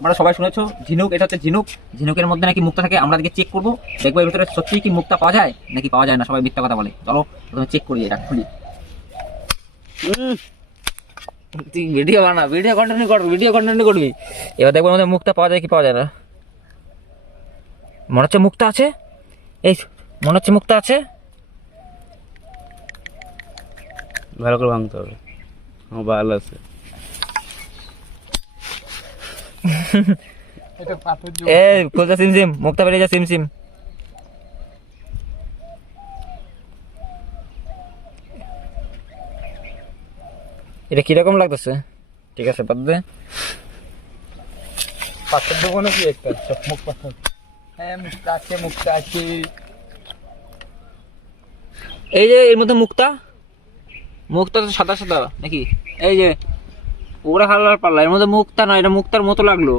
তোমরা সবাই শুনেছো ঝিনুক, এটা হচ্ছে ঝিনুক। ঝিনুকের মধ্যে নাকি মুক্তা থাকে। আমরা আজকে চেক করবো, দেখবো এর ভিতরে সত্যি কি মুক্তা পাওয়া যায় নাকি পাওয়া যায় না। সবাই মিথ্যা কথা বলে। চলো প্রথমে চেক করি, এটা খুলি। তুই ভিডিও বানা, ভিডিও কন্টিনিউ করবি। এবার দেখবো আমাদের মুক্তা পাওয়া যায় কি পাওয়া যায় না। মনে হচ্ছে মুক্তা আছে, এই মনে হচ্ছে মুক্তা আছে। ভালো করে ভাঙতে হবে। ভালো আছে। এ খুলতে সিমসিম, মুক্তা বেরিয়ে যা সিমসিম। এটা কিরকম লাগতেছে? ঠিক আছে, বাদ দে। পাথর দোকানে কি একটা চকমক পাথর। হ্যাঁ মুক্তা আছে, মুক্তা আছে। এই যে এর মধ্যে মুক্তা, মুক্তা তো সাদা সাদা নাকি? এই যে ওরা হালার পাল্লা, এর মধ্যে মুক্তা না, এটা মুক্তার মতো লাগলো।